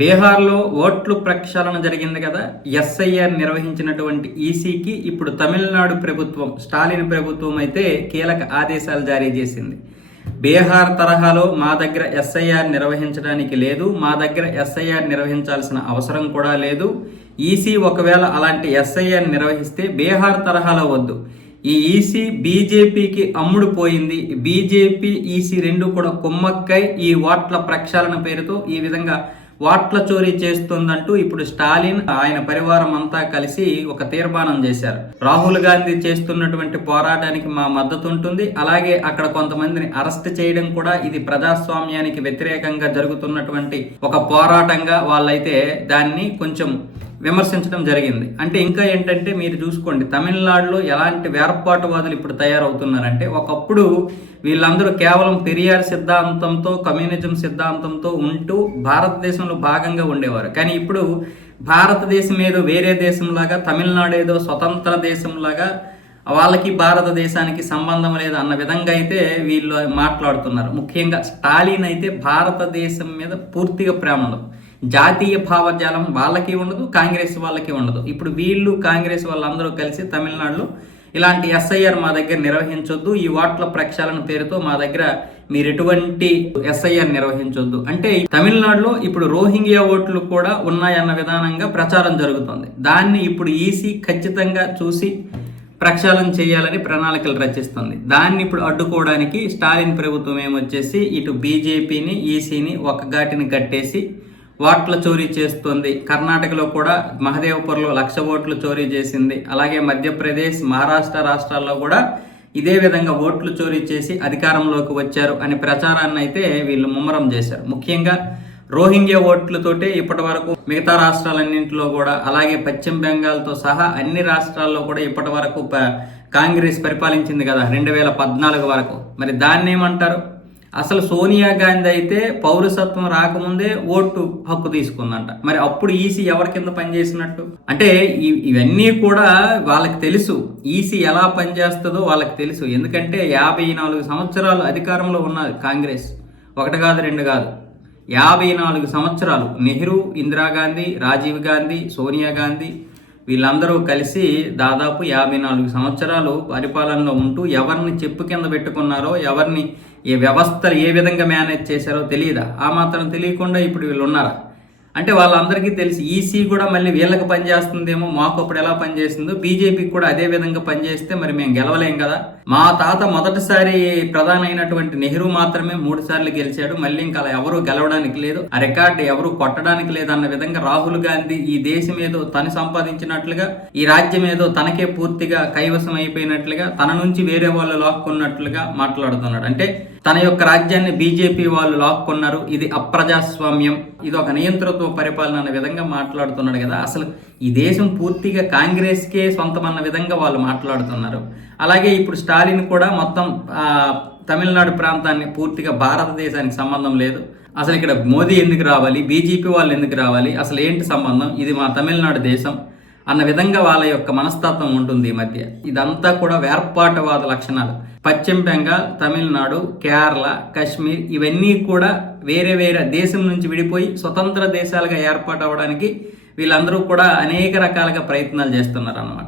బీహార్లో ఓట్లు ప్రక్షాళన జరిగింది కదా. ఎస్ఐఆర్ నిర్వహించినటువంటి ఈసీకి ఇప్పుడు తమిళనాడు ప్రభుత్వం, స్టాలిన్ ప్రభుత్వం అయితే కీలక ఆదేశాలు జారీ చేసింది. బీహార్ తరహాలో మా దగ్గర ఎస్ఐఆర్ నిర్వహించడానికి లేదు, మా దగ్గర ఎస్ఐఆర్ నిర్వహించాల్సిన అవసరం కూడా లేదు. ఈసీ ఒకవేళ అలాంటి ఎస్ఐఆర్ నిర్వహిస్తే బీహార్ తరహాలో వద్దు. ఈ ఈసీ బీజేపీకి అమ్ముడు పోయింది. బీజేపీ ఈసీ రెండు కూడా కుమ్మక్కై ఈ ఓట్ల ప్రక్షాళన పేరుతో ఈ విధంగా ఓట్ల చోరీ చేస్తుందంటూ ఇప్పుడు స్టాలిన్ ఆయన పరివారం అంతా కలిసి ఒక తీర్మానం చేశారు. రాహుల్ గాంధీ చేస్తున్నటువంటి పోరాటానికి మా మద్దతు ఉంటుంది, అలాగే అక్కడ కొంతమందిని అరెస్ట్ చేయడం కూడా ఇది ప్రజాస్వామ్యానికి వ్యతిరేకంగా జరుగుతున్నటువంటి ఒక పోరాటంగా వాళ్ళైతే దాన్ని కొంచెం విమర్శించడం జరిగింది. అంటే ఇంకా ఏంటంటే మీరు చూసుకోండి, తమిళనాడులో ఎలాంటి వేర్పాటువాదులు ఇప్పుడు తయారవుతున్నారంటే, ఒకప్పుడు వీళ్ళందరూ కేవలం పెరియార్ సిద్ధాంతంతో, కమ్యూనిజం సిద్ధాంతంతో ఉంటూ భారతదేశంలో భాగంగా ఉండేవారు. కానీ ఇప్పుడు భారతదేశం ఏదో వేరే దేశంలాగా, తమిళనాడు ఏదో స్వతంత్ర దేశంలాగా, వాళ్ళకి భారతదేశానికి సంబంధం లేదు అన్న విధంగా అయితే వీళ్ళు మాట్లాడుతున్నారు. ముఖ్యంగా స్టాలిన్ అయితే భారతదేశం మీద పూర్తిగా ప్రేమ ఉండదు, జాతీయ భావజాలం వాళ్ళకి ఉండదు, కాంగ్రెస్ వాళ్ళకి ఉండదు. ఇప్పుడు వీళ్ళు కాంగ్రెస్ వాళ్ళందరూ కలిసి తమిళనాడులో ఇలాంటి ఎస్ఐఆర్ మా దగ్గర నిర్వహించొద్దు, ఈ ఓట్ల ప్రక్షాళన పేరుతో మా దగ్గర మీరు ఎటువంటి ఎస్ఐఆర్ నిర్వహించొద్దు అంటే, తమిళనాడులో ఇప్పుడు రోహింగ్యా ఓట్లు కూడా ఉన్నాయన్న విధానంగా ప్రచారం జరుగుతుంది. దాన్ని ఇప్పుడు ఈసీ ఖచ్చితంగా చూసి ప్రక్షాళన చేయాలని ప్రణాళికలు రచిస్తుంది. దాన్ని ఇప్పుడు అడ్డుకోవడానికి స్టాలిన్ ప్రభుత్వం ఏమొచ్చేసి ఇటు బీజేపీని, ఈసీని ఒక ఘాటిని కట్టేసి ఓట్ల చోరీ చేస్తుంది. కర్ణాటకలో కూడా మహదేవ్పూర్లో 1,00,000 ఓట్లు చోరీ చేసింది. అలాగే మధ్యప్రదేశ్, మహారాష్ట్ర రాష్ట్రాల్లో కూడా ఇదే విధంగా ఓట్లు చోరీ చేసి అధికారంలోకి వచ్చారు అనే ప్రచారాన్ని అయితే వీళ్ళు ముమ్మరం చేశారు. ముఖ్యంగా రోహింగ్యా ఓట్లతోటే ఇప్పటి వరకు మిగతా రాష్ట్రాలన్నింటిలో కూడా, అలాగే పశ్చిమ బెంగాల్తో సహా అన్ని రాష్ట్రాల్లో కూడా ఇప్పటి వరకు కాంగ్రెస్ పరిపాలించింది కదా 2014 వరకు. మరి దాన్ని ఏమంటారు? అసలు సోనియా గాంధీ అయితే పౌరసత్వం రాకముందే ఓటు హక్కు తీసుకుందంట. మరి అప్పుడు ఈసీ ఎవరి కింద పనిచేసినట్టు? అంటే ఇవన్నీ కూడా వాళ్ళకి తెలుసు, ఈసీ ఎలా పనిచేస్తుందో వాళ్ళకి తెలుసు. ఎందుకంటే 54 సంవత్సరాలు అధికారంలో ఉన్నది కాంగ్రెస్, ఒకటి కాదు రెండు కాదు, 54 సంవత్సరాలు. నెహ్రూ, ఇందిరాగాంధీ, రాజీవ్ గాంధీ, సోనియా గాంధీ వీళ్ళందరూ కలిసి దాదాపు 54 సంవత్సరాలు పరిపాలనలో ఉంటూ ఎవరిని చెప్పు కింద పెట్టుకున్నారో, ఎవరిని ఏ వ్యవస్థలు ఏ విధంగా మేనేజ్ చేశారో తెలియదా? ఆ మాత్రం తెలియకుండా ఇప్పుడు వీళ్ళు ఉన్నారా? అంటే వాళ్ళందరికీ తెలిసి ఈసీ కూడా మళ్ళీ వీళ్ళకి పనిచేస్తుందేమో, మాకు అప్పుడు ఎలా పనిచేస్తుందో బీజేపీకి కూడా అదే విధంగా పనిచేస్తే మరి మేము గెలవలేం కదా. మా తాత మొదటిసారి ప్రధాని అయినటువంటి నెహ్రూ మాత్రమే 3 సార్లు గెలిచాడు, మళ్ళీ ఇంకా అలా ఎవరు గెలవడానికి లేదు, ఆ రికార్డు ఎవరు కొట్టడానికి లేదు అన్న విధంగా రాహుల్ గాంధీ ఈ దేశం ఏదో తను సంపాదించినట్లుగా, ఈ రాజ్యం ఏదో తనకే పూర్తిగా కైవసం అయిపోయినట్లుగా, తన నుంచి వేరే వాళ్ళు లాక్కున్నట్లుగా మాట్లాడుతున్నాడు. అంటే తన యొక్క రాజ్యాన్ని బీజేపీ వాళ్ళు లాక్కున్నారు, ఇది అప్రజాస్వామ్యం, ఇది ఒక నియంతృత్వ పరిపాలన అనే విధంగా మాట్లాడుతున్నాడు కదా. అసలు ఈ దేశం పూర్తిగా కాంగ్రెస్కే సొంతమన్న విధంగా వాళ్ళు మాట్లాడుతున్నారు. అలాగే ఇప్పుడు స్టాలిన్ కూడా మొత్తం తమిళనాడు ప్రాంతాన్ని పూర్తిగా భారతదేశానికి సంబంధం లేదు, అసలు ఇక్కడ మోదీ ఎందుకు రావాలి, బీజేపీ వాళ్ళు ఎందుకు రావాలి, అసలు ఏంటి సంబంధం, ఇది మా తమిళనాడు దేశం అన్న విధంగా వాళ్ళ యొక్క మనస్తత్వం ఉంటుంది ఈ మధ్య. ఇదంతా కూడా వేర్పాటువాద లక్షణాలు. పశ్చిమ బెంగాల్, తమిళనాడు, కేరళ, కాశ్మీర్ ఇవన్నీ కూడా వేరే వేరే దేశం నుంచి విడిపోయి స్వతంత్ర దేశాలుగా ఏర్పాటు అవ్వడానికి వీళ్ళందరూ కూడా అనేక రకాలుగా ప్రయత్నాలు చేస్తున్నారు అన్నమాట.